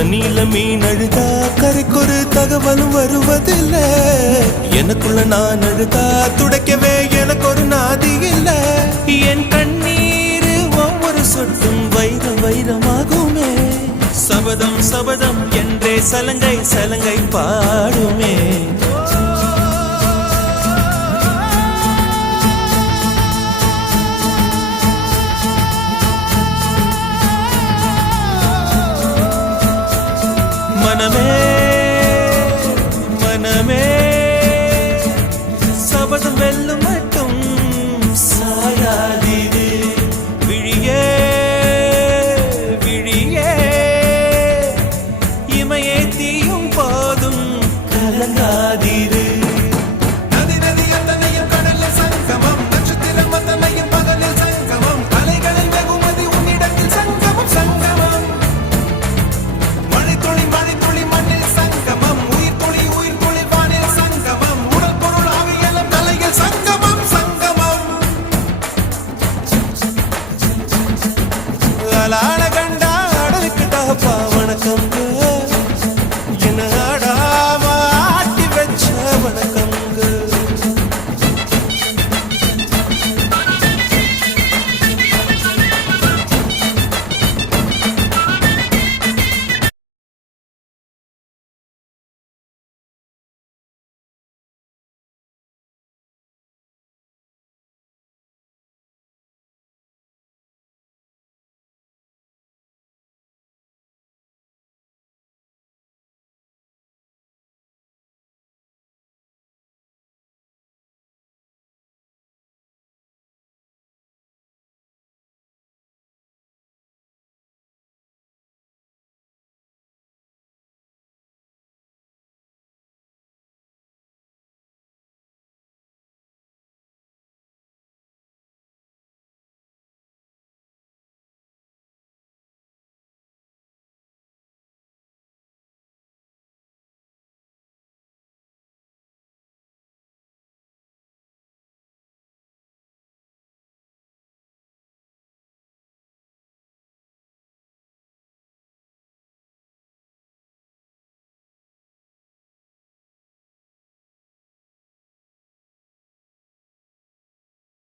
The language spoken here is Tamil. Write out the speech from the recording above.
தண்ணியில மீன் அழுதா கரைக்கொரு தகவலும் வருவதில்லை. எனக்குள்ள நான் அழுதா துடைக்கவே எனக்கு ஒரு நாதி இல்லை. என் கண்ணீர் ஒவ்வொரு சொட்டும் வைரம் வைரமாகுமே. சபதம் சபதம் என்றே சலங்கை சலங்கை பாடுமே. மனமே